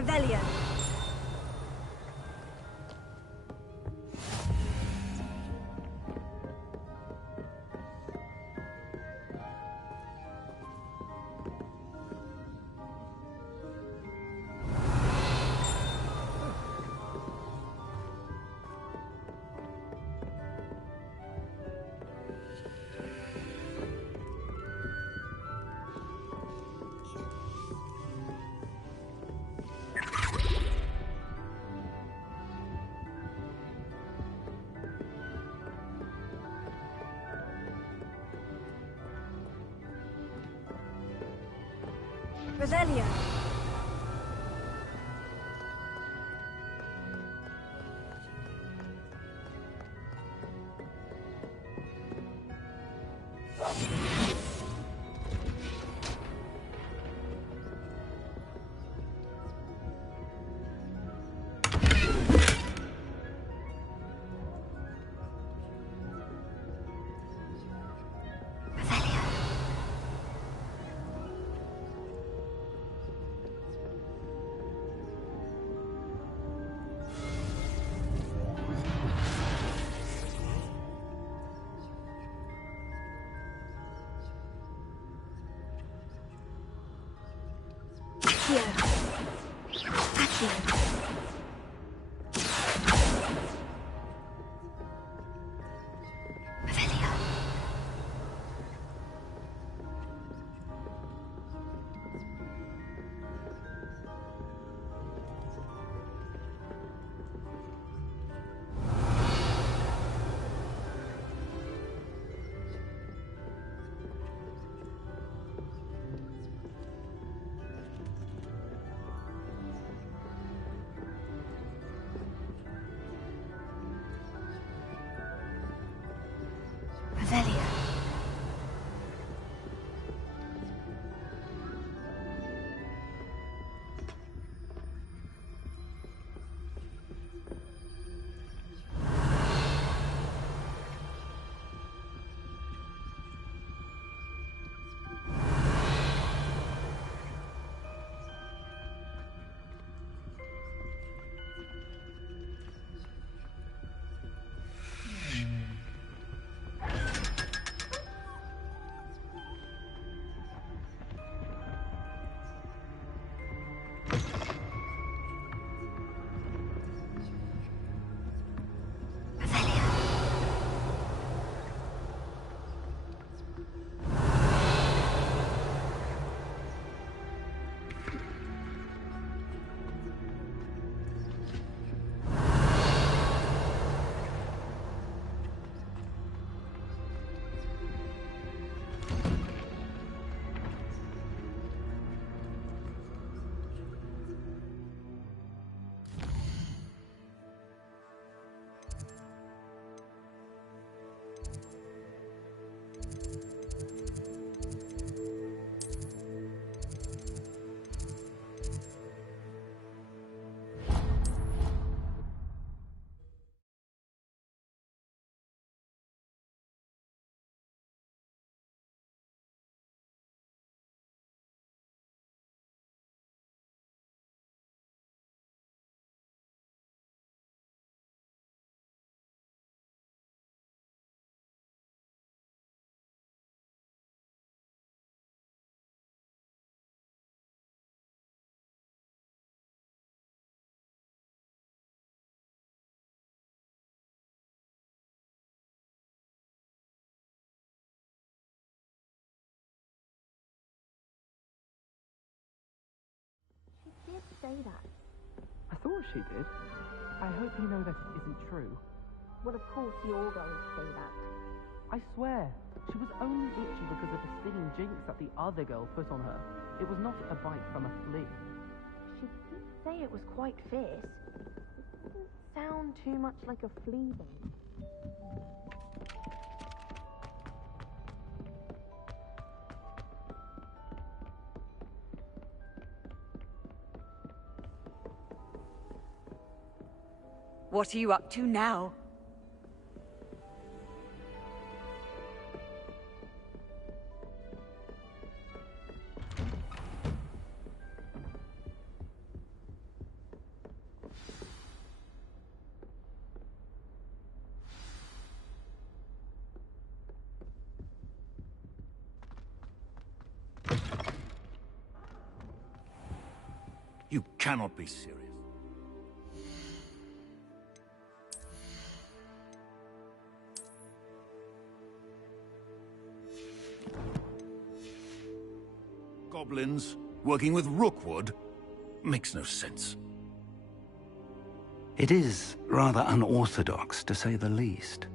Revelio. Revelio. Revelio. She did say that. I thought she did. I hope you know that it isn't true. Well, of course you're going to say that. I swear, she was only itchy because of the stinging jinx that the other girl put on her. It was not a bite from a flea. She did say it was quite fierce. It doesn't sound too much like a flea bite. What are you up to now? You cannot be serious. Goblins working with Rookwood makes no sense. It is rather unorthodox, to say the least.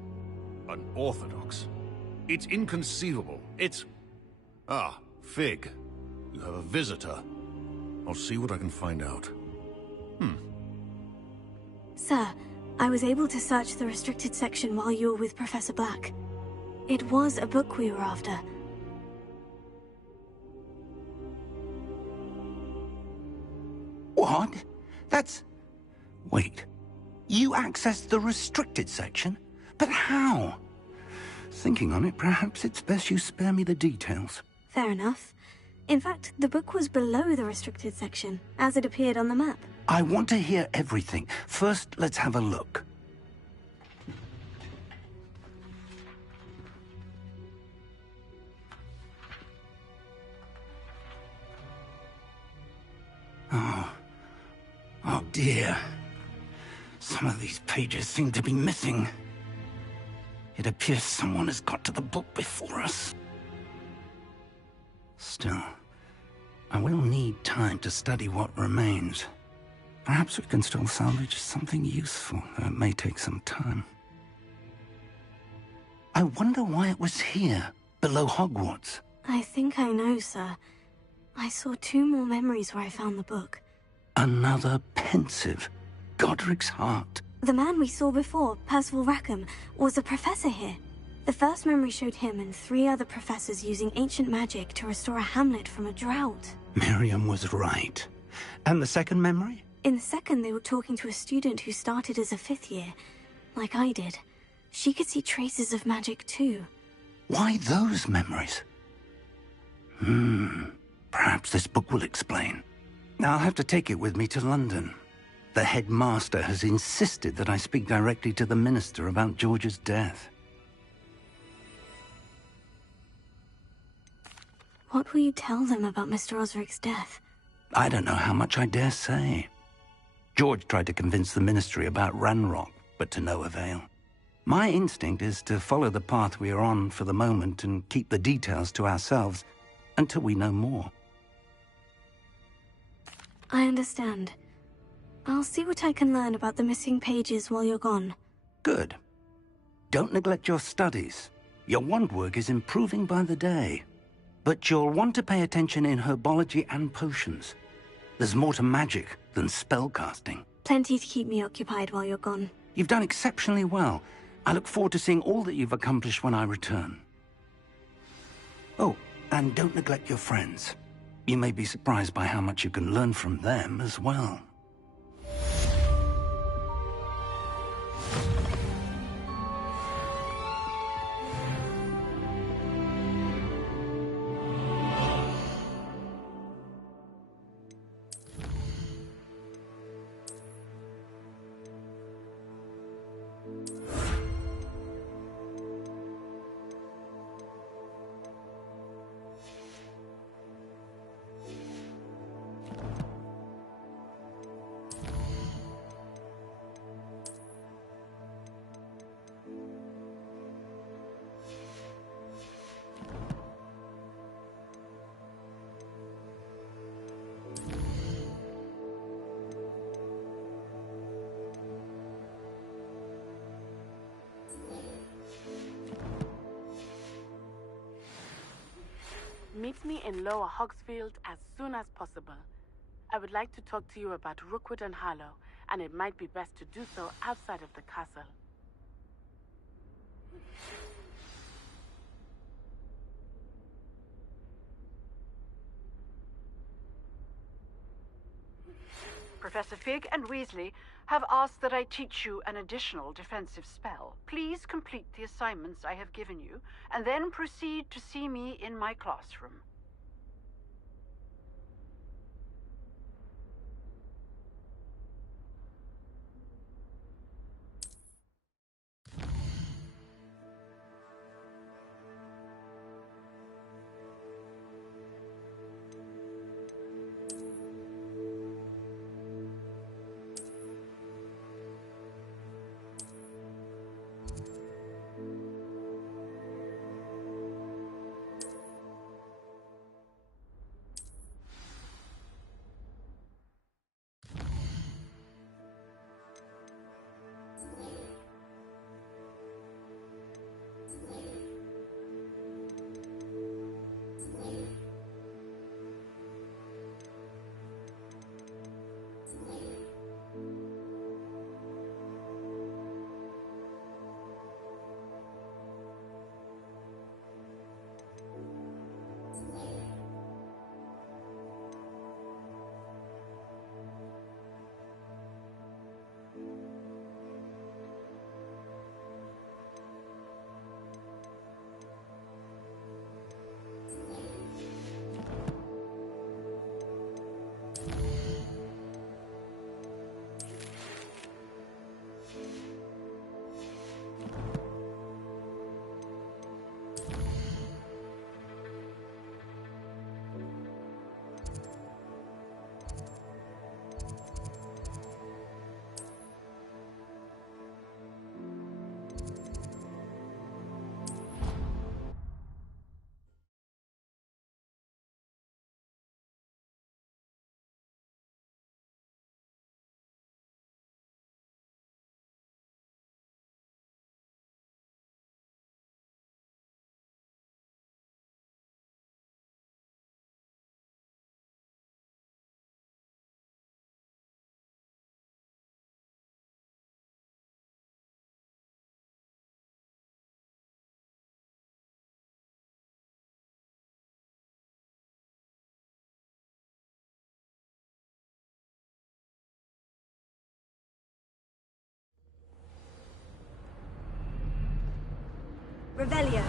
Unorthodox? It's inconceivable. It's... Ah, Fig. You have a visitor. I'll see what I can find out. Sir, I was able to search the restricted section while you were with Professor Black. It was a book we were after. What? That's... Wait. You accessed the restricted section? But how? Thinking on it, perhaps it's best you spare me the details. Fair enough. In fact, the book was below the restricted section, as it appeared on the map. I want to hear everything. First, let's have a look. Oh dear. Some of these pages seem to be missing. It appears someone has got to the book before us. Still, I will need time to study what remains. Perhaps we can still salvage something useful, though it may take some time. I wonder why it was here, below Hogwarts. I think I know, sir. I saw 2 more memories where I found the book. Another pensive. Godric's heart. The man we saw before, Percival Rackham, was a professor here. The first memory showed him and 3 other professors using ancient magic to restore a hamlet from a drought. Miriam was right. And the second memory? In the second, they were talking to a student who started as a 5th year, like I did. She could see traces of magic too. Why those memories? Perhaps this book will explain. I'll have to take it with me to London. The headmaster has insisted that I speak directly to the minister about George's death. What will you tell them about Mr. Osric's death? I don't know how much I dare say. George tried to convince the ministry about Ranrock, but to no avail. My instinct is to follow the path we are on for the moment and keep the details to ourselves until we know more. I understand. I'll see what I can learn about the missing pages while you're gone. Good. Don't neglect your studies. Your wand work is improving by the day. But you'll want to pay attention in herbology and potions. There's more to magic than spellcasting. Plenty to keep me occupied while you're gone. You've done exceptionally well. I look forward to seeing all that you've accomplished when I return. Oh, and don't neglect your friends. You may be surprised by how much you can learn from them as well. Meet me in Lower Hogsfield as soon as possible. I would like to talk to you about Rookwood and Harlow, and it might be best to do so outside of the castle. Professor Fig and Weasley have asked that I teach you an additional defensive spell. Please complete the assignments I have given you, and then proceed to see me in my classroom. Revelio.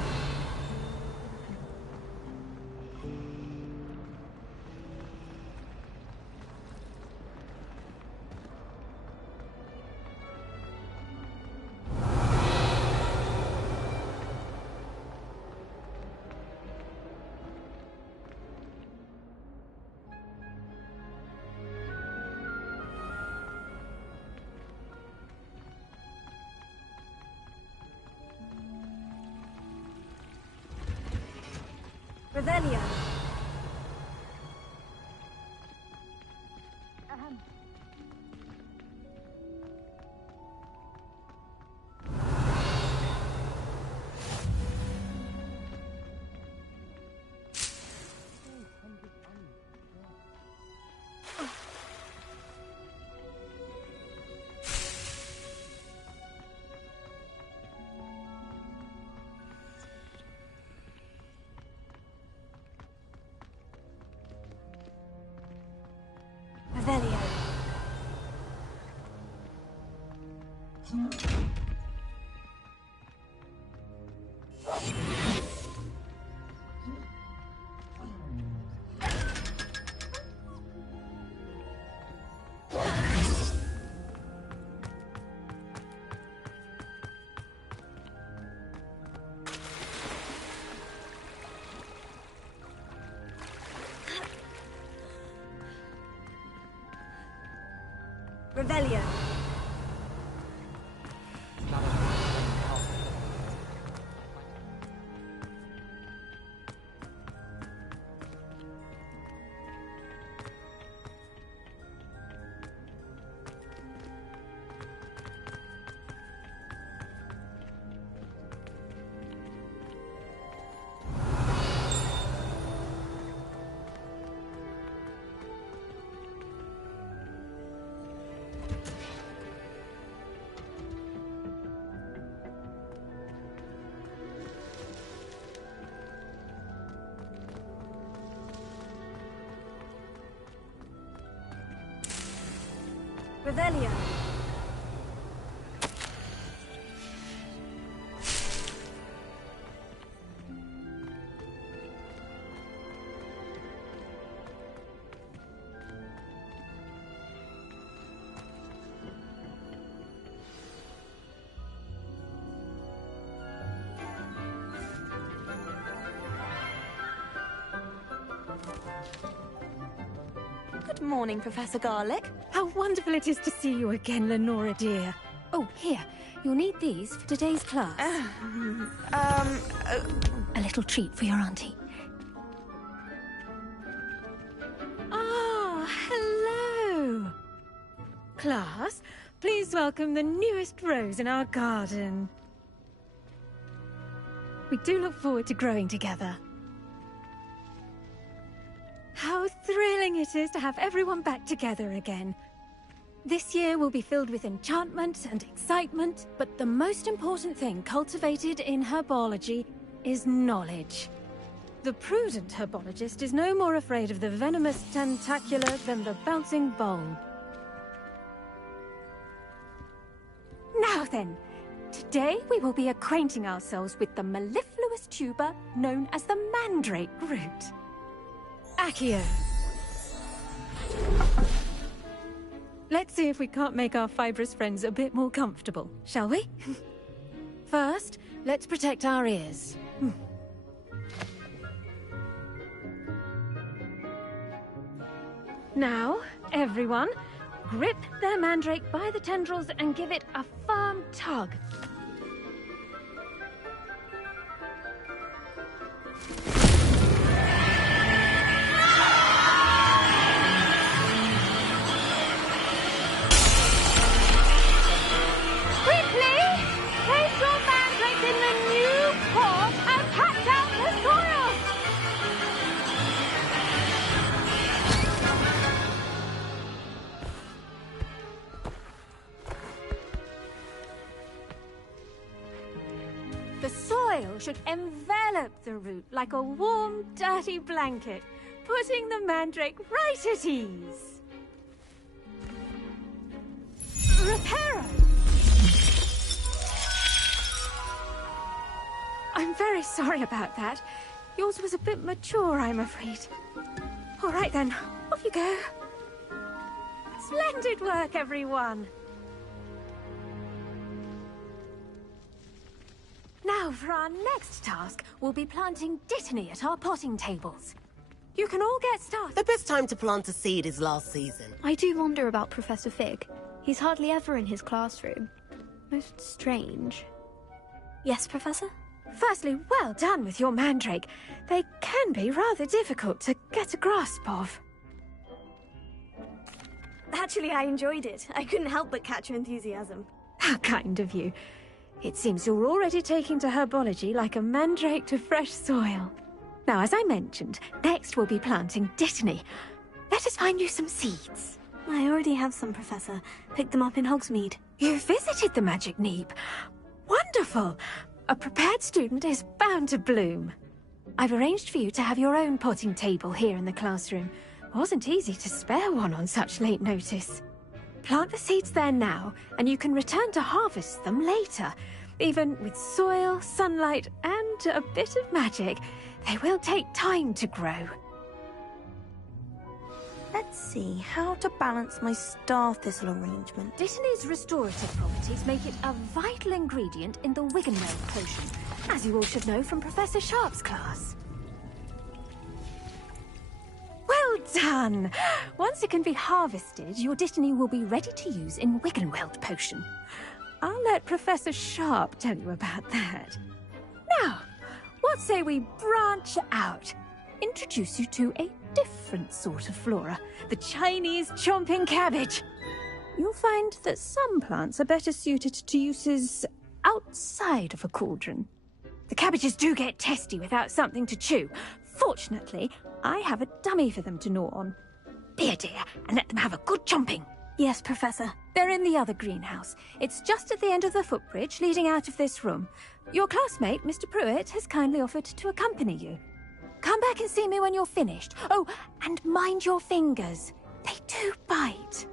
Revelio. Revelio. Revelio. Revelio. Good morning, Professor Garlick. How wonderful it is to see you again, Lenora dear. Oh, here. You'll need these for today's class. A little treat for your auntie. Ah, hello. Class, please welcome the newest rose in our garden. We do look forward to growing together. How thrilling it is to have everyone back together again. This year will be filled with enchantment and excitement, but the most important thing cultivated in herbology is knowledge. The prudent herbologist is no more afraid of the venomous tentacular than the bouncing bulb. Now then, today we will be acquainting ourselves with the mellifluous tuber known as the mandrake root. Accio. Let's see if we can't make our fibrous friends a bit more comfortable, shall we? First, let's protect our ears. Now, everyone, grip their mandrake by the tendrils and give it a firm tug. The soil should envelop the root like a warm, dirty blanket, putting the mandrake right at ease. Reparo! I'm very sorry about that. Yours was a bit mature, I'm afraid. All right then, off you go. Splendid work, everyone. Now, for our next task, we'll be planting Dittany at our potting tables. You can all get started. The best time to plant a seed is last season. I do wonder about Professor Fig. He's hardly ever in his classroom. Most strange. Yes, Professor? Firstly, well done with your mandrake. They can be rather difficult to get a grasp of. Actually, I enjoyed it. I couldn't help but catch your enthusiasm. How kind of you. It seems you're already taking to herbology like a mandrake to fresh soil. Now, as I mentioned, next we'll be planting Dittany. Let us find you some seeds. I already have some, Professor. Picked them up in Hogsmeade. You visited the Magic Neep. Wonderful! A prepared student is bound to bloom. I've arranged for you to have your own potting table here in the classroom. Wasn't easy to spare one on such late notice. Plant the seeds there now, and you can return to harvest them later. Even with soil, sunlight, and a bit of magic, they will take time to grow. Let's see, how to balance my star thistle arrangement. Dittany's restorative properties make it a vital ingredient in the Wiggenweld potion, as you all should know from Professor Sharp's class. Well done! Once it can be harvested, your Dittany will be ready to use in Wiggenweld potion. I'll let Professor Sharp tell you about that. Now, what say we branch out? Introduce you to a different sort of flora, the Chinese chomping cabbage. You'll find that some plants are better suited to uses outside of a cauldron. The cabbages do get testy without something to chew. Fortunately, I have a dummy for them to gnaw on. Be a dear and let them have a good chomping. Yes, Professor. They're in the other greenhouse. It's just at the end of the footbridge leading out of this room. Your classmate, Mr. Pruitt, has kindly offered to accompany you. Come back and see me when you're finished. Oh, and mind your fingers. They do bite.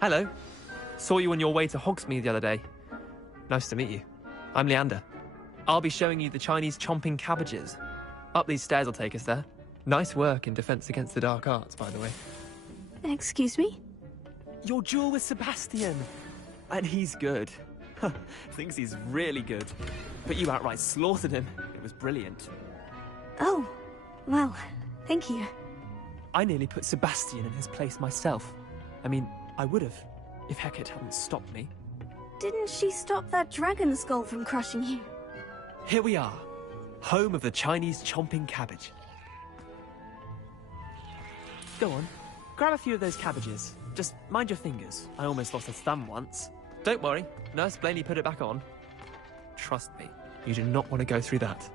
Hello. Saw you on your way to Hogsmeade the other day. Nice to meet you. I'm Leander. I'll be showing you the Chinese chomping cabbages. Up these stairs will take us there. Nice work in Defense Against the Dark Arts, by the way. Excuse me? Your duel with Sebastian. And he's good. Thinks he's really good. But you outright slaughtered him. It was brilliant. Oh, well, thank you. I nearly put Sebastian in his place myself. I mean, I would have, if Hecate hadn't stopped me. Didn't she stop that dragon skull from crushing you? Here we are, home of the Chinese chomping cabbage. Go on, grab a few of those cabbages. Just mind your fingers. I almost lost a thumb once. Don't worry, Nurse Blaney put it back on. Trust me, you do not want to go through that.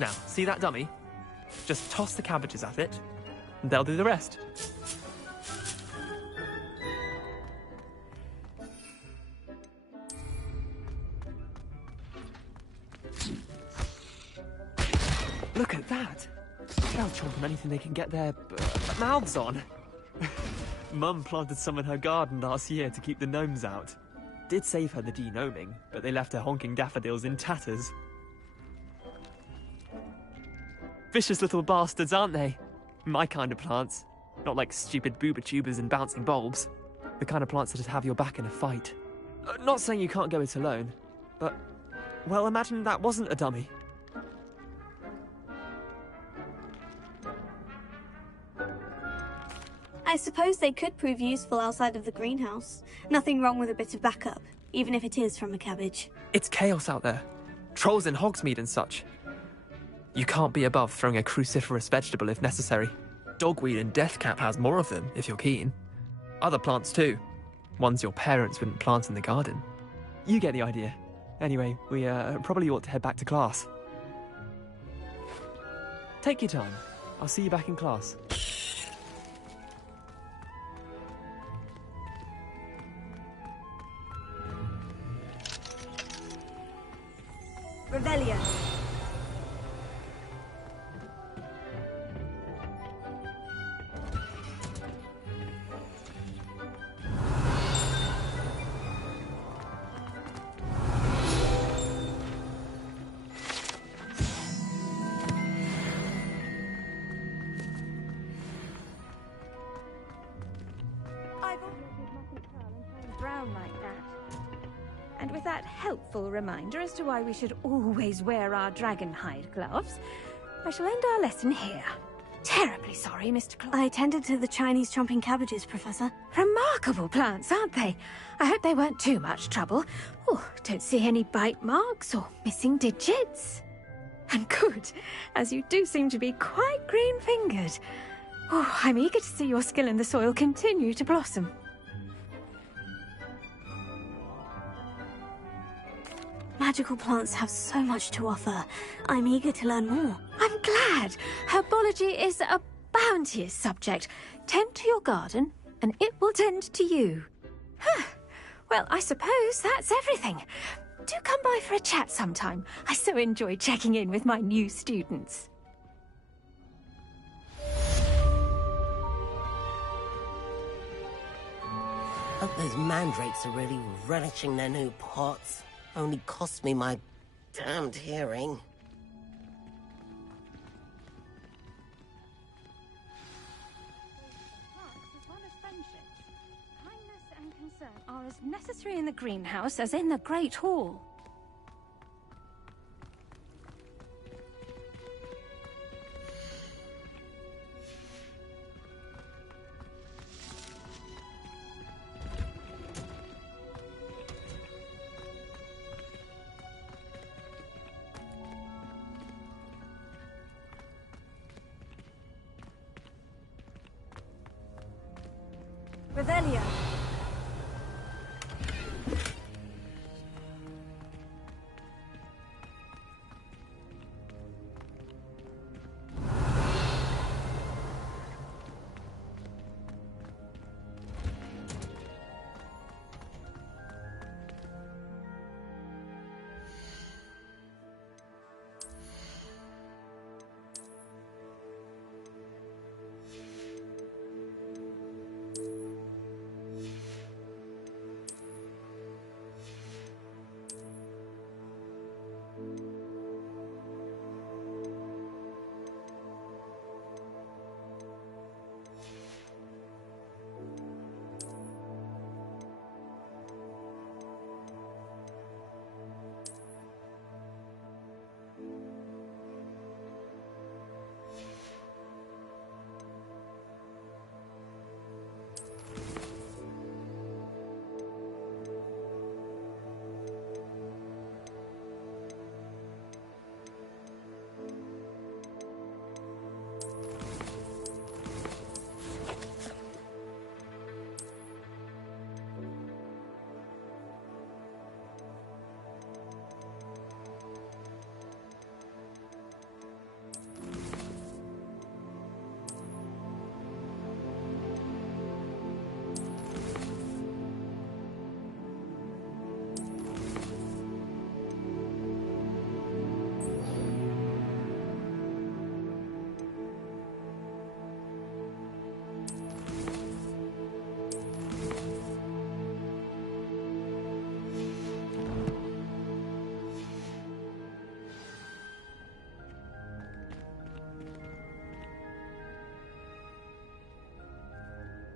Now, see that dummy? Just toss the cabbages at it, and they'll do the rest. Look at that! They'll chomp on anything they can get their mouths on. Mum planted some in her garden last year to keep the gnomes out. Did save her the de-gnoming, but they left her honking daffodils in tatters. Vicious little bastards, aren't they? My kind of plants. Not like stupid booba tubers and bouncing bulbs. The kind of plants that'd have your back in a fight. Not saying you can't go it alone, but... well, imagine that wasn't a dummy. I suppose they could prove useful outside of the greenhouse. Nothing wrong with a bit of backup, even if it is from a cabbage. It's chaos out there. Trolls in Hogsmeade and such. You can't be above throwing a cruciferous vegetable if necessary. Dogweed and deathcap has more of them, if you're keen. Other plants too. Ones your parents wouldn't plant in the garden. You get the idea. Anyway, we probably ought to head back to class. Take your time. I'll see you back in class. Revelio. brown like that. And with that helpful reminder as to why we should always wear our dragonhide gloves, I shall end our lesson here. Terribly sorry, Mr. Clark. I tended to the Chinese chomping cabbages, Professor. Remarkable plants, aren't they? I hope they weren't too much trouble. Oh, don't see any bite marks or missing digits. And good, as you do seem to be quite green-fingered. Oh, I'm eager to see your skill in the soil continue to blossom. Magical plants have so much to offer. I'm eager to learn more. I'm glad. Herbology is a bounteous subject. Tend to your garden, and it will tend to you. Well, I suppose that's everything. Do come by for a chat sometime. I so enjoy checking in with my new students. Hope those mandrakes are really relishing their new pots. Only cost me my damned hearing. As well as friendships, kindness and concern are as necessary in the greenhouse as in the Great Hall. Revelio.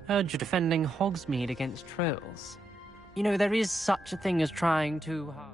Heard you're defending Hogsmeade against trolls. You know, there is such a thing as trying too hard.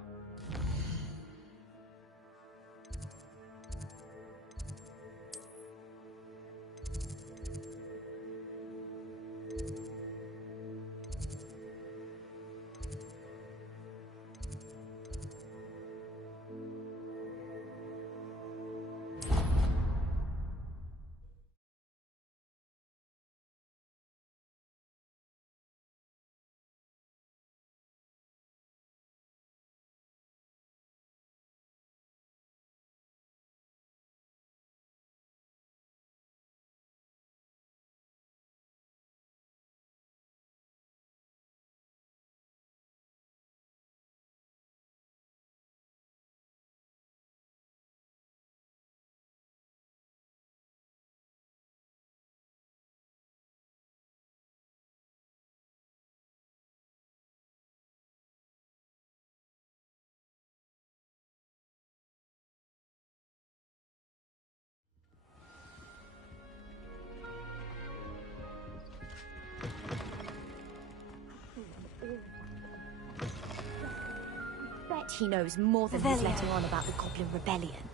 he knows more than he's Revelio. letting on about the Goblin Rebellion.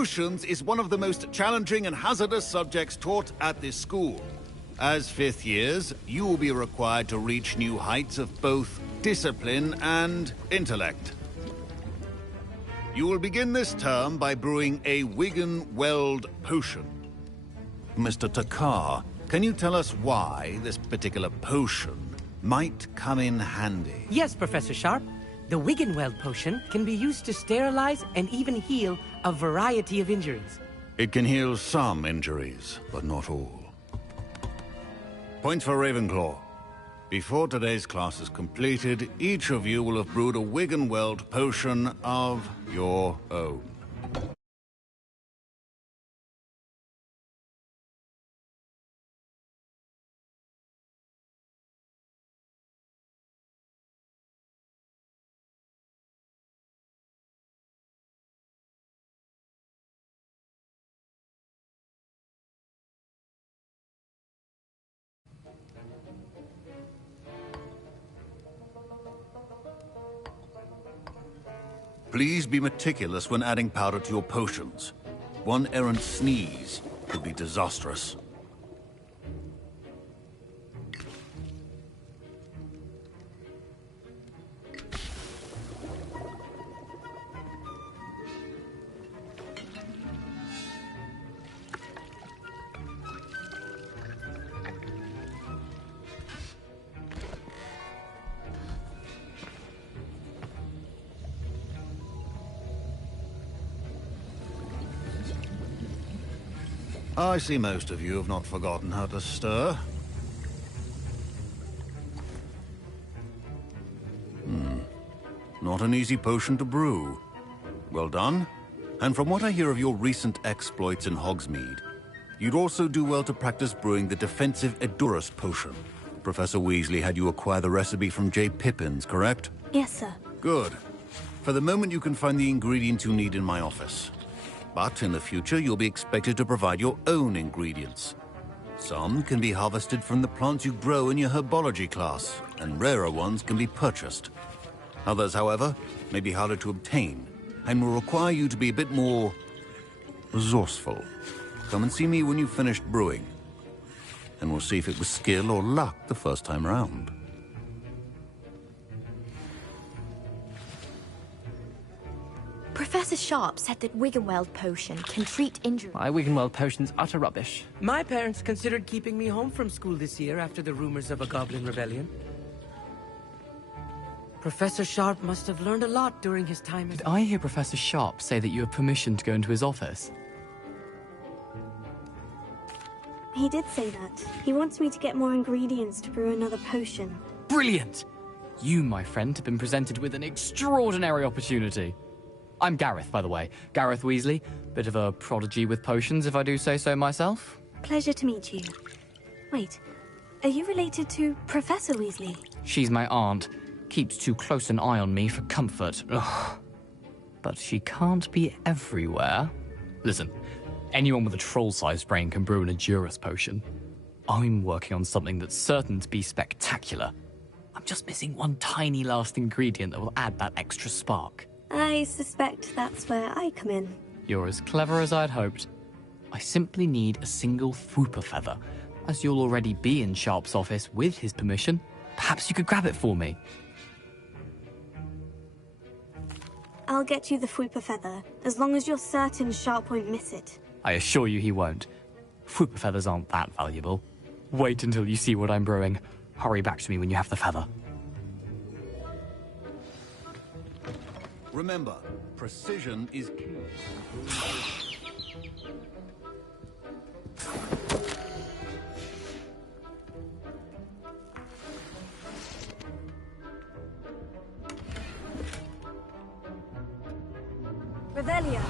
Potions is one of the most challenging and hazardous subjects taught at this school. As 5th years, you will be required to reach new heights of both discipline and intellect. You will begin this term by brewing a Wiggenweld potion. Mr. Takar, can you tell us why this particular potion might come in handy? Yes, Professor Sharp. The Wiggenweld potion can be used to sterilize and even heal a variety of injuries. It can heal some injuries, but not all. Points for Ravenclaw. Before today's class is completed, each of you will have brewed a Wiggenweld potion of your own. Please be meticulous when adding powder to your potions. One errant sneeze could be disastrous. I see most of you have not forgotten how to stir. Not an easy potion to brew. Well done. And from what I hear of your recent exploits in Hogsmeade, you'd also do well to practice brewing the defensive Edurus potion. Professor Weasley had you acquire the recipe from J. Pippin's, correct? Yes, sir. Good. For the moment, you can find the ingredients you need in my office. But in the future, you'll be expected to provide your own ingredients. Some can be harvested from the plants you grow in your herbology class, and rarer ones can be purchased. Others, however, may be harder to obtain, and will require you to be a bit more resourceful. Come and see me when you've finished brewing, and we'll see if it was skill or luck the first time round. Professor Sharp said that Wiggenweld potion can treat injuries. My Wiggenweld potion's utter rubbish. My parents considered keeping me home from school this year after the rumors of a goblin rebellion. Professor Sharp must have learned a lot during his time. Did I hear Professor Sharp say that you have permission to go into his office? He did say that. He wants me to get more ingredients to brew another potion. Brilliant! You, my friend, have been presented with an extraordinary opportunity. I'm Gareth, by the way. Gareth Weasley. Bit of a prodigy with potions, if I do say so myself. Pleasure to meet you. Wait, are you related to Professor Weasley? She's my aunt. Keeps too close an eye on me for comfort. Ugh. But she can't be everywhere. Listen, anyone with a troll-sized brain can brew an Edurus potion. I'm working on something that's certain to be spectacular. I'm just missing one tiny last ingredient that will add that extra spark. I suspect that's where I come in. You're as clever as I'd hoped. I simply need a single Fwooper feather. As you'll already be in Sharp's office with his permission, perhaps you could grab it for me. I'll get you the Fwooper feather, as long as you're certain Sharp won't miss it. I assure you he won't. Fwooper feathers aren't that valuable. Wait until you see what I'm brewing. Hurry back to me when you have the feather. Remember, precision is key. Revelio.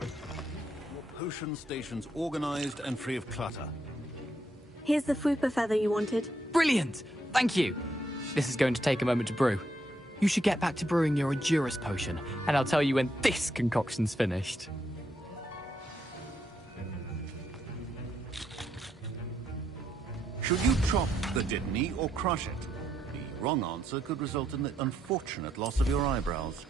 Your potion station's organized and free of clutter. Here's the Fwooper feather you wanted. Brilliant! Thank you! This is going to take a moment to brew. You should get back to brewing your Edurus potion, and I'll tell you when this concoction's finished. Should you chop the Dittany or crush it? The Wrong answer could result in the unfortunate loss of your eyebrows.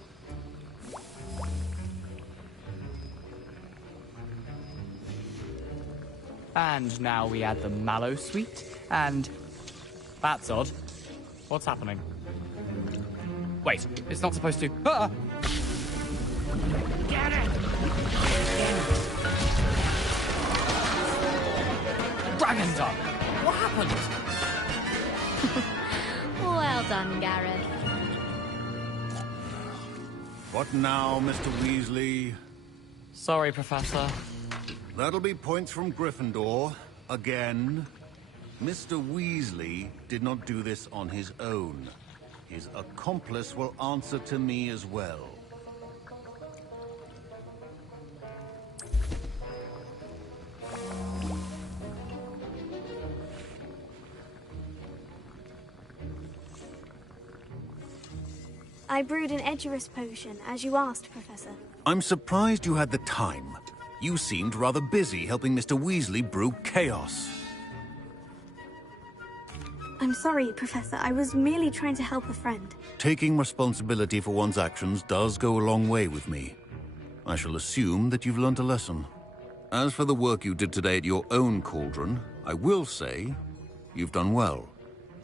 And now we add the mallow sweet, and... That's odd. What's happening? Wait, it's not supposed to... Ah! Get it! Dragon's up! What happened? Well done, Gareth. What now, Mr. Weasley? Sorry, Professor. That'll be points from Gryffindor. Again. Mr. Weasley did not do this on his own. His accomplice will answer to me as well. I brewed an Edurus potion, as you asked, Professor. I'm surprised you had the time. You seemed rather busy helping Mr. Weasley brew chaos. I'm sorry, Professor. I was merely trying to help a friend. Taking responsibility for one's actions does go a long way with me. I shall assume that you've learnt a lesson. As for the work you did today at your own cauldron, I will say you've done well.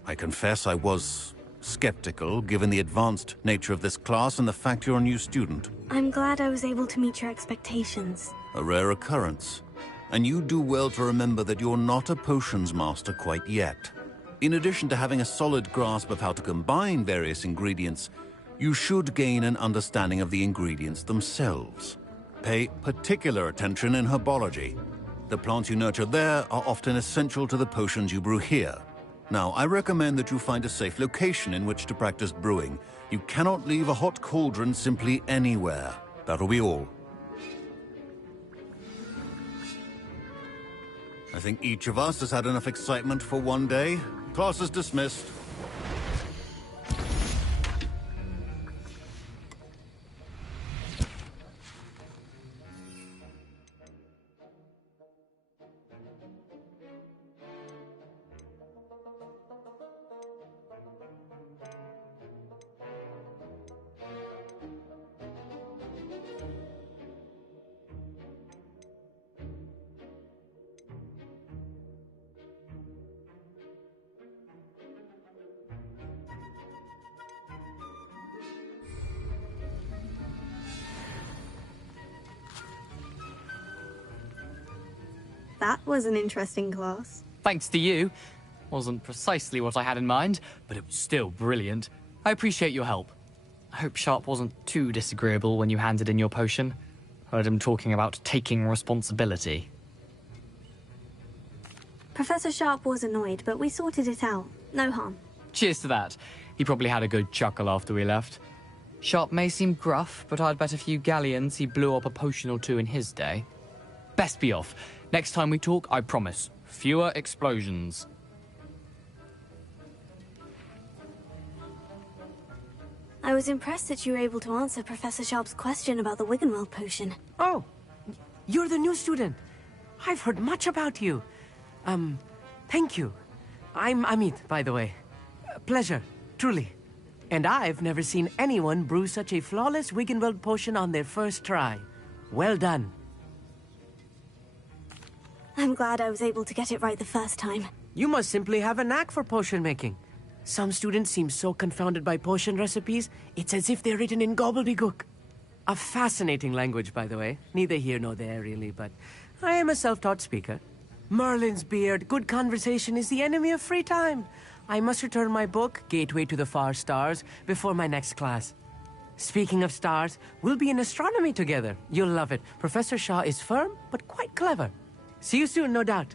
I confess I was skeptical, given the advanced nature of this class and the fact you're a new student. I'm glad I was able to meet your expectations. A rare occurrence. And you do well to remember that you're not a potions master quite yet. In addition to having a solid grasp of how to combine various ingredients, you should gain an understanding of the ingredients themselves. Pay particular attention in herbology. The plants you nurture there are often essential to the potions you brew here. Now, I recommend that you find a safe location in which to practice brewing. You cannot leave a hot cauldron simply anywhere. That'll be all. I think each of us has had enough excitement for one day. Class is dismissed. That was an interesting class. Thanks to you. Wasn't precisely what I had in mind, but it was still brilliant. I appreciate your help. I hope Sharp wasn't too disagreeable when you handed in your potion. Heard him talking about taking responsibility. Professor Sharp was annoyed, but we sorted it out. No harm. Cheers to that. He probably had a good chuckle after we left. Sharp may seem gruff, but I'd bet a few galleons he blew up a potion or two in his day. Best be off. Next time we talk, I promise, fewer explosions. I was impressed that you were able to answer Professor Sharp's question about the Wiggenweld potion. Oh, you're the new student. I've heard much about you. Thank you. I'm Amit, by the way. Pleasure, truly. And I've never seen anyone brew such a flawless Wiggenweld potion on their first try. Well done. I'm glad I was able to get it right the first time. You must simply have a knack for potion making. Some students seem so confounded by potion recipes, it's as if they're written in gobbledygook. A fascinating language, by the way. Neither here nor there, really, but I am a self-taught speaker. Merlin's beard, good conversation is the enemy of free time. I must return my book, Gateway to the Far Stars, before my next class. Speaking of stars, we'll be in astronomy together. You'll love it. Professor Shaw is firm, but quite clever. See you soon, no doubt.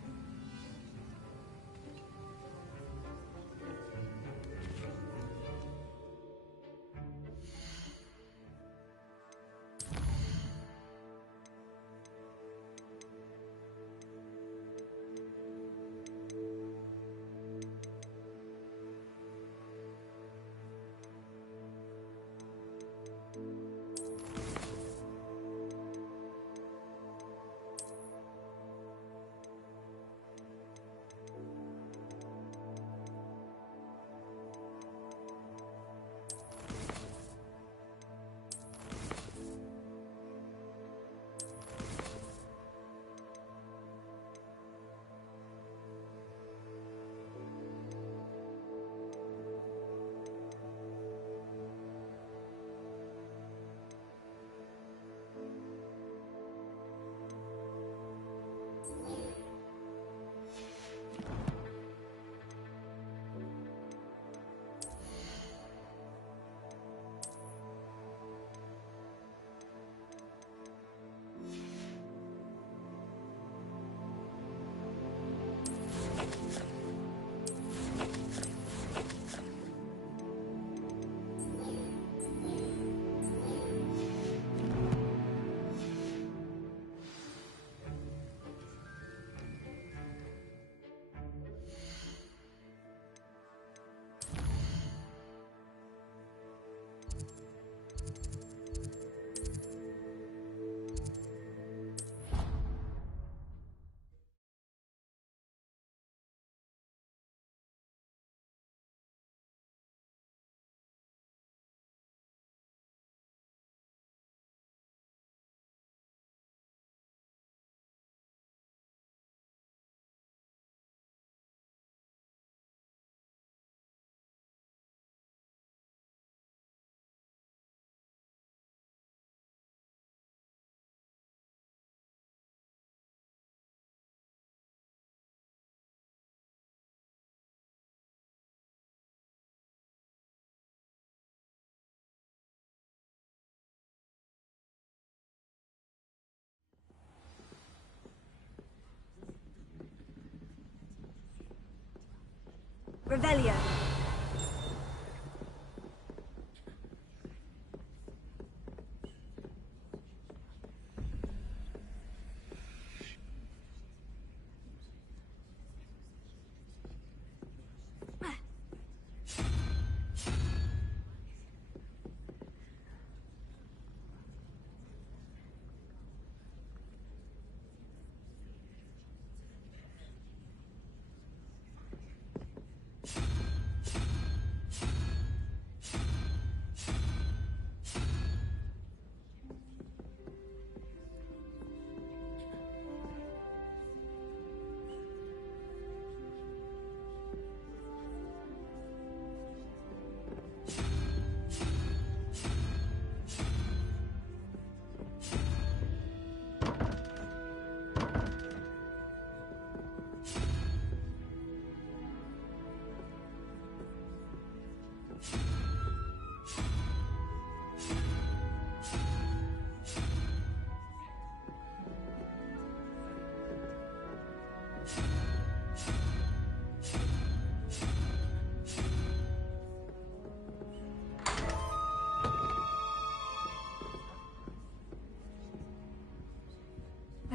Revelio.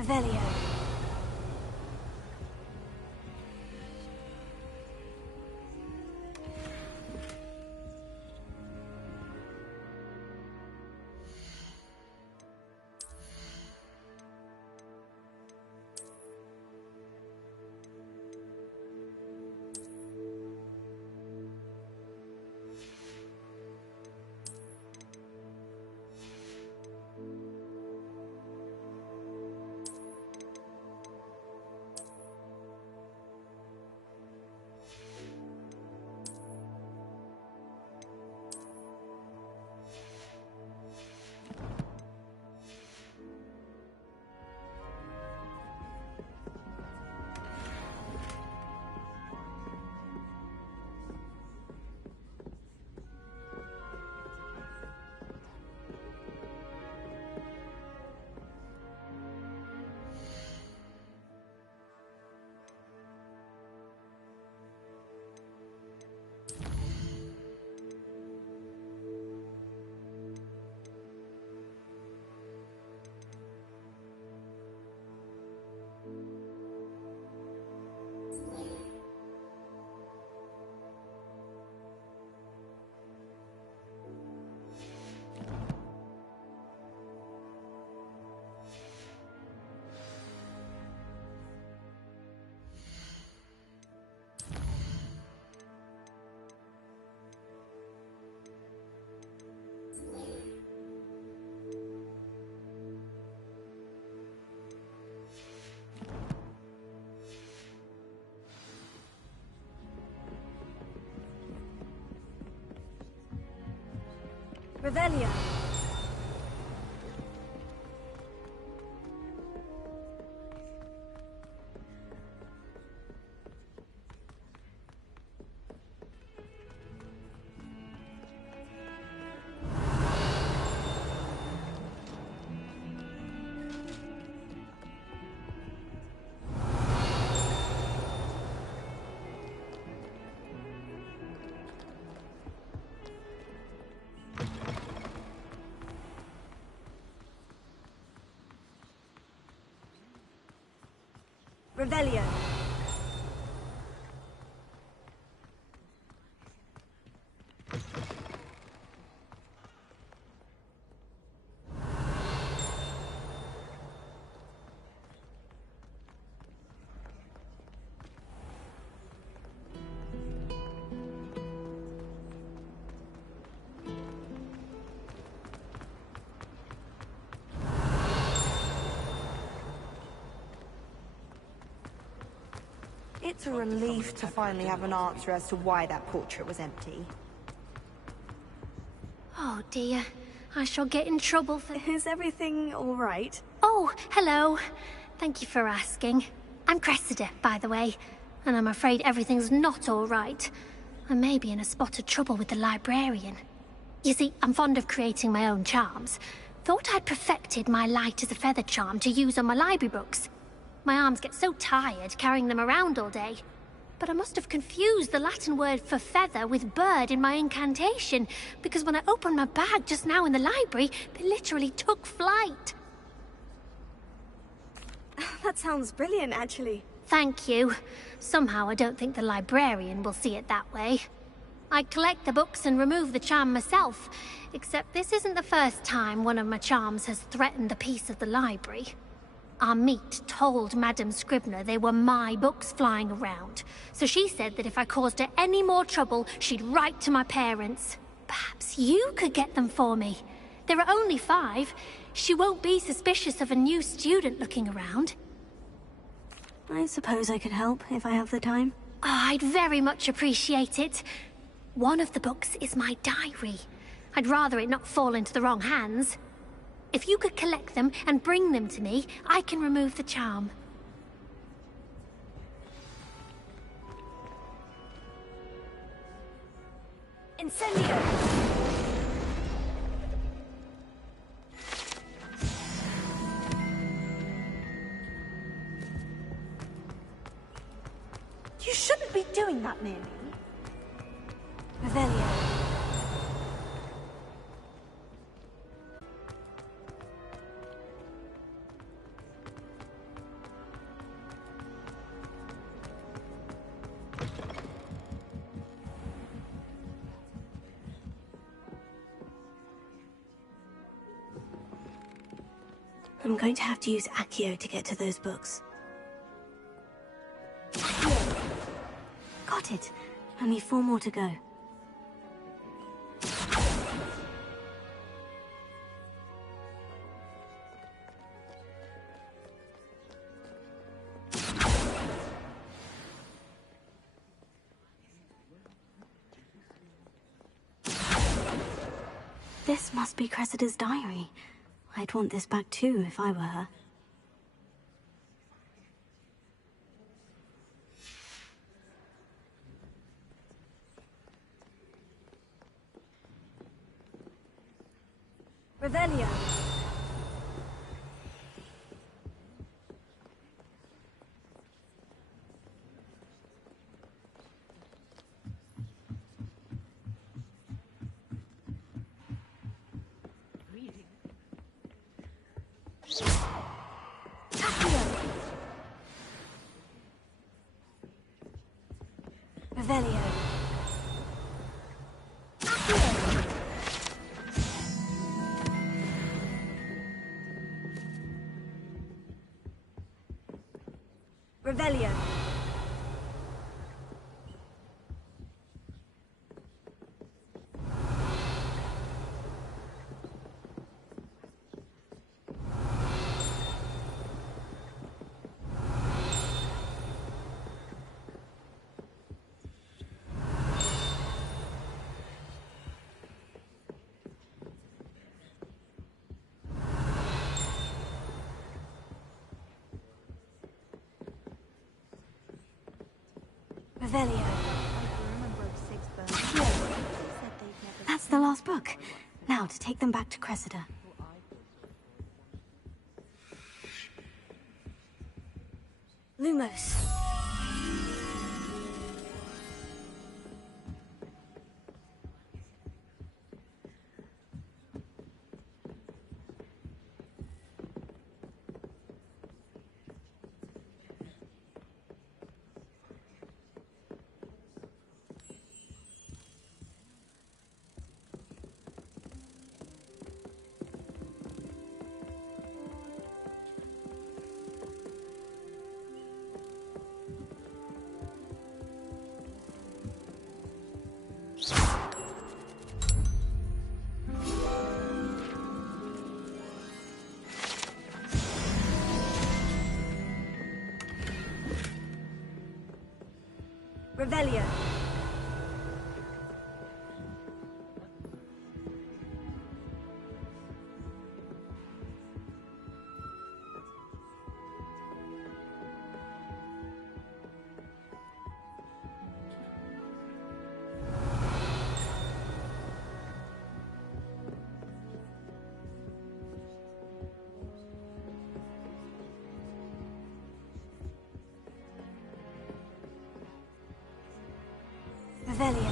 Revelio. Revelio. Revelio. It's a relief to finally have an answer as to why that portrait was empty. Oh dear, I shall get in trouble for... Is everything all right? Oh, hello. Thank you for asking. I'm Cressida, by the way, and I'm afraid everything's not all right. I may be in a spot of trouble with the librarian. You see, I'm fond of creating my own charms. Thought I'd perfected my light as a feather charm to use on my library books. My arms get so tired carrying them around all day. But I must have confused the Latin word for feather with bird in my incantation, because when I opened my bag just now in the library, they literally took flight. That sounds brilliant, actually. Thank you. Somehow I don't think the librarian will see it that way. I collect the books and remove the charm myself, except this isn't the first time one of my charms has threatened the peace of the library. Our meet told Madame Scribner they were my books flying around, so she said that if I caused her any more trouble, she'd write to my parents. Perhaps you could get them for me. There are only 5. She won't be suspicious of a new student looking around. I suppose I could help if I have the time. Oh, I'd very much appreciate it. One of the books is my diary. I'd rather it not fall into the wrong hands. If you could collect them and bring them to me, I can remove the charm. Incendio! You shouldn't be doing that near me. Revelio. I'm going to have to use Accio to get to those books. Accio. Got it. Only 4 more to go. This must be Cressida's diary. I'd want this back too if I were her. Revelio. Revelio. Revelio. Revelio. That's the last book. Now to take them back to Cressida. Lumos. Revelio. Revelio.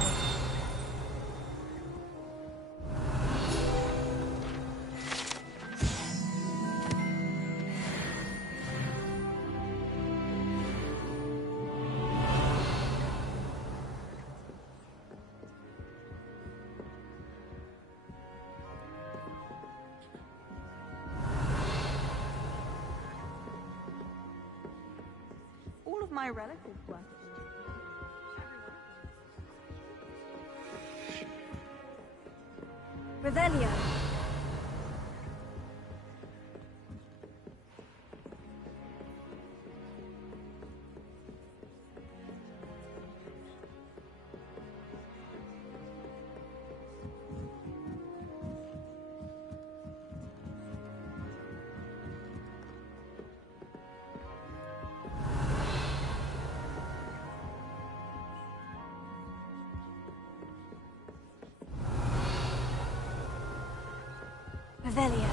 All of my relatives were. Revelio. Revelio.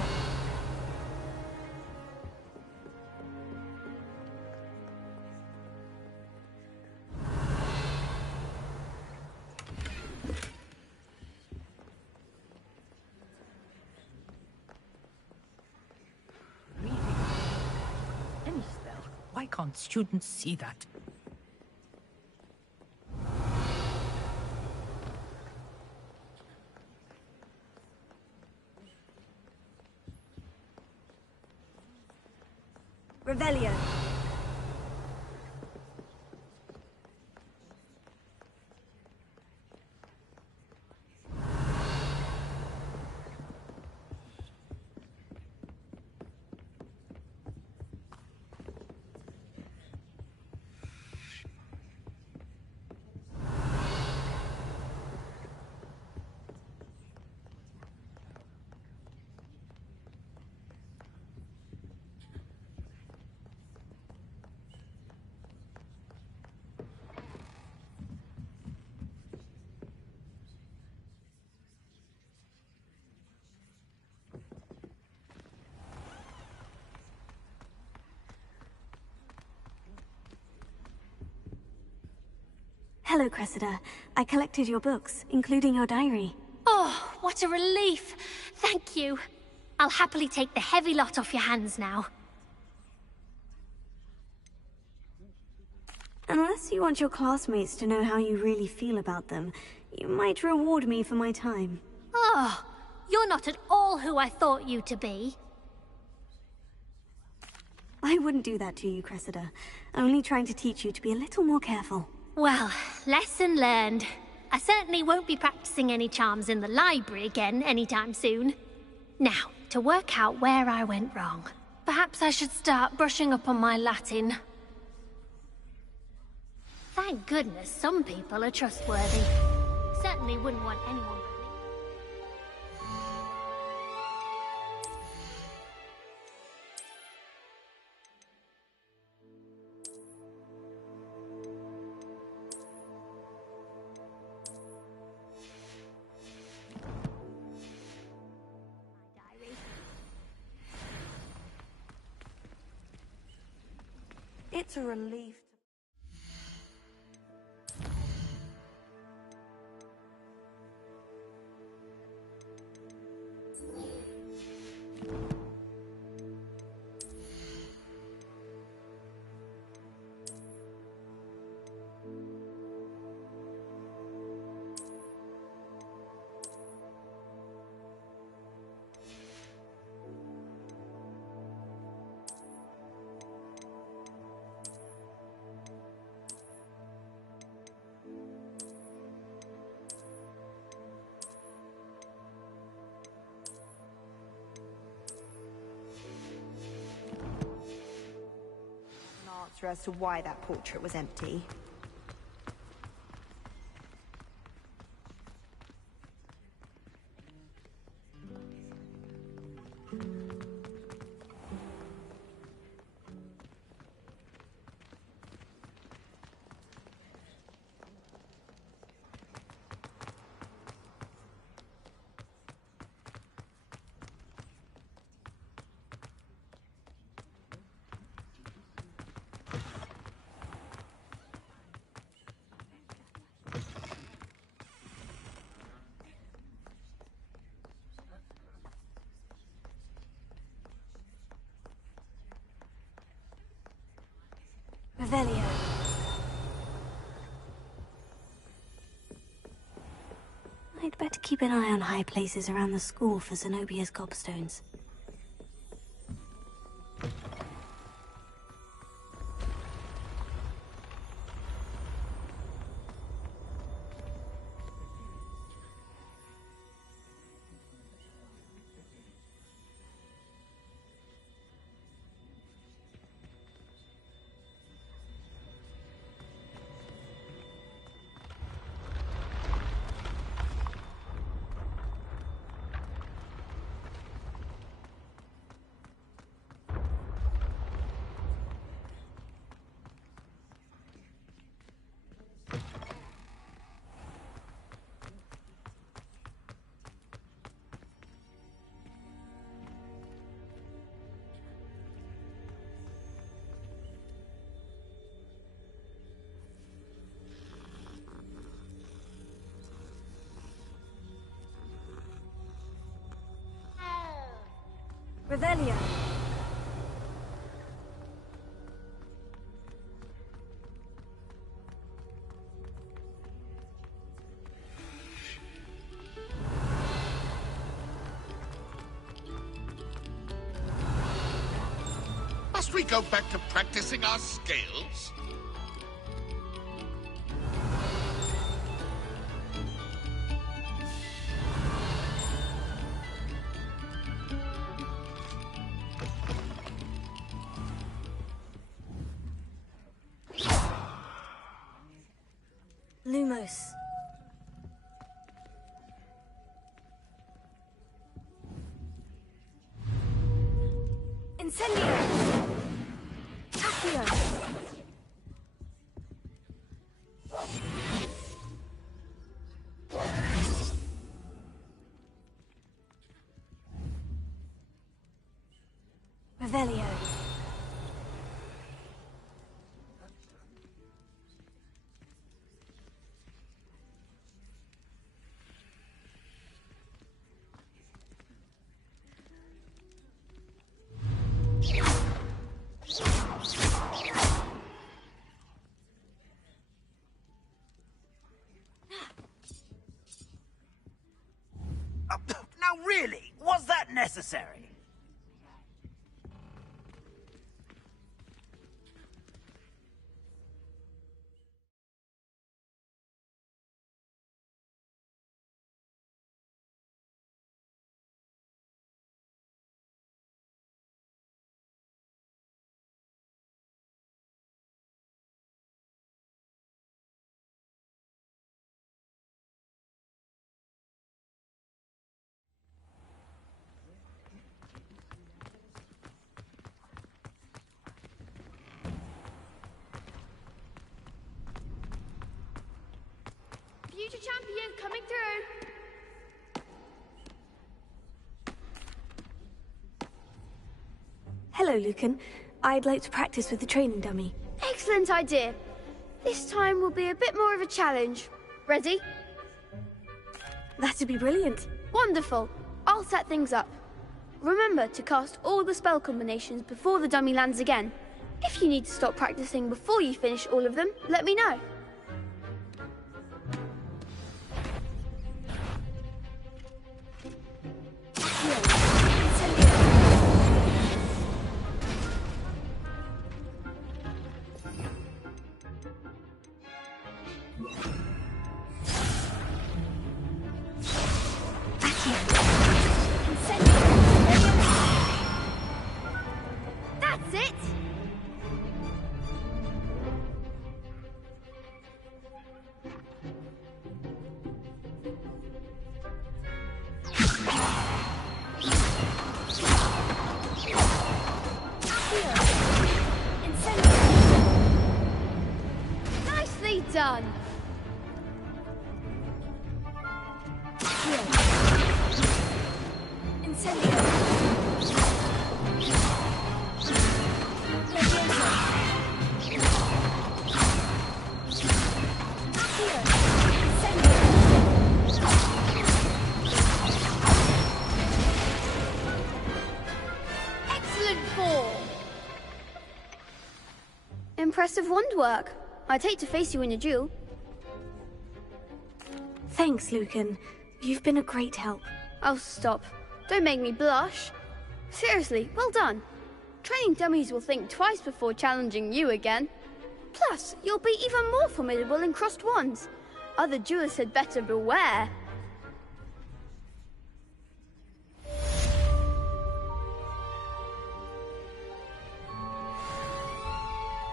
Any spell. Why can't students see that? Revelio. Hello, Cressida. I collected your books, including your diary. Oh, what a relief. Thank you. I'll happily take the heavy lot off your hands now. Unless you want your classmates to know how you really feel about them, you might reward me for my time. Oh, you're not at all who I thought you to be. I wouldn't do that to you, Cressida. Only trying to teach you to be a little more careful. Well, lesson learned. I certainly won't be practicing any charms in the library again anytime soon. Now, to work out where I went wrong. Perhaps I should start brushing up on my Latin. Thank goodness some people are trustworthy. Certainly wouldn't want anyone but me. It's a relief. Answer as to why that portrait was empty. Revelio. I'd better keep an eye on high places around the school for Zenobia's gobstones. Revelio. Must we go back to practicing our skills? Lumos. Incendio. Accio. Revelio. Now really, was that necessary? Future champion coming through. Hello, Lucan. I'd like to practice with the training dummy. Excellent idea. This time will be a bit more of a challenge. Ready? That'd be brilliant. Wonderful. I'll set things up. Remember to cast all the spell combinations before the dummy lands again. If you need to stop practicing before you finish all of them, let me know. That's it! Nicely done! impressive wand work. I'd hate to face you in a duel. Thanks, Lucan. You've been a great help. Oh, stop. Don't make me blush. Seriously, well done. Training dummies will think twice before challenging you again. Plus, you'll be even more formidable in crossed wands. Other duelists had better beware.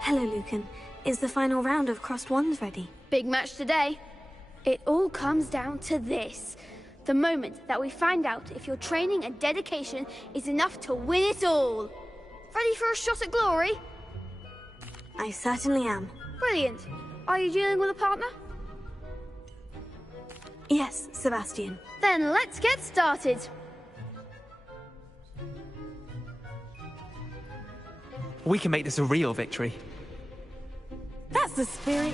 Hello, Lucan. Is the final round of crossed wands ready? Big match today. It all comes down to this. The moment that we find out if your training and dedication is enough to win it all. Ready for a shot at glory? I certainly am. Brilliant. Are you dealing with a partner? Yes, Sebastian. Then let's get started. We can make this a real victory. That's the spirit.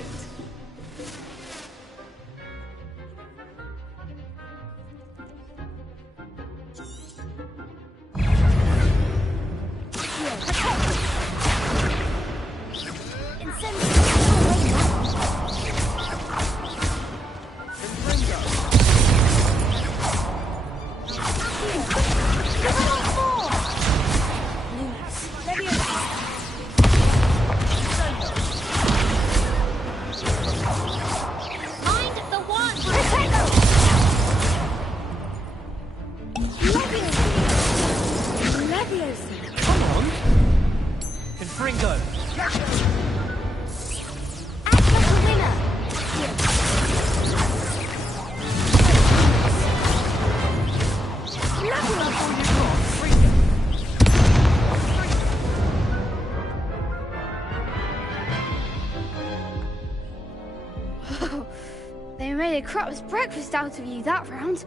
They made a crap's breakfast out of you that round.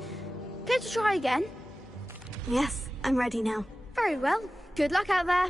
Care to try again? Yes, I'm ready now. Very well. Good luck out there.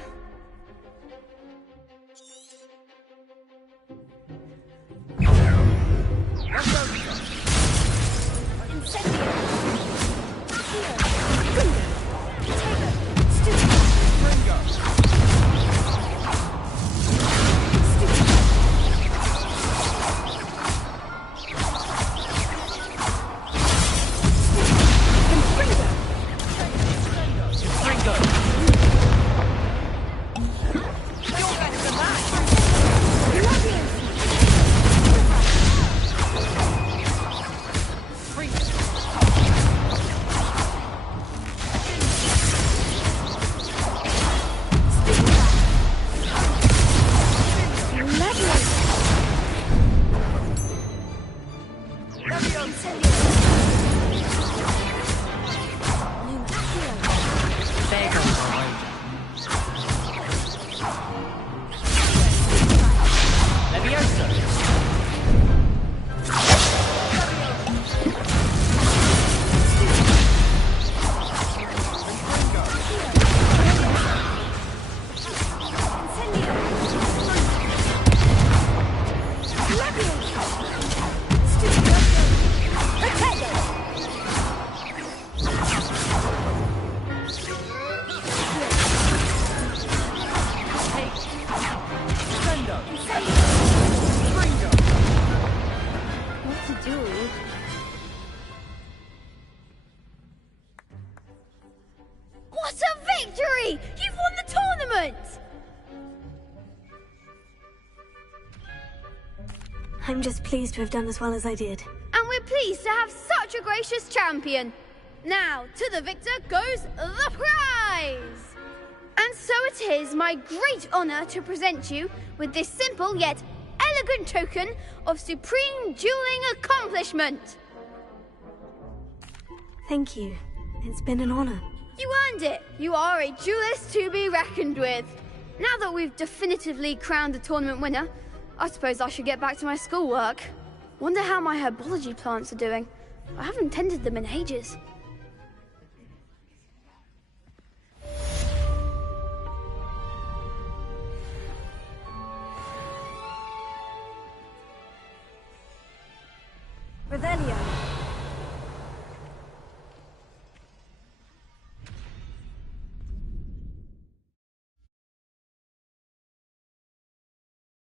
What a victory! You've won the tournament! I'm just pleased to have done as well as I did. And we're pleased to have such a gracious champion. Now, to the victor goes the prize! And so it is my great honor to present you with this simple yet elegant token of supreme dueling accomplishment. Thank you. It's been an honor. You earned it. You are a duelist to be reckoned with. Now that we've definitively crowned the tournament winner, I suppose I should get back to my schoolwork. Wonder how my herbology plants are doing. I haven't tended them in ages. Revelio.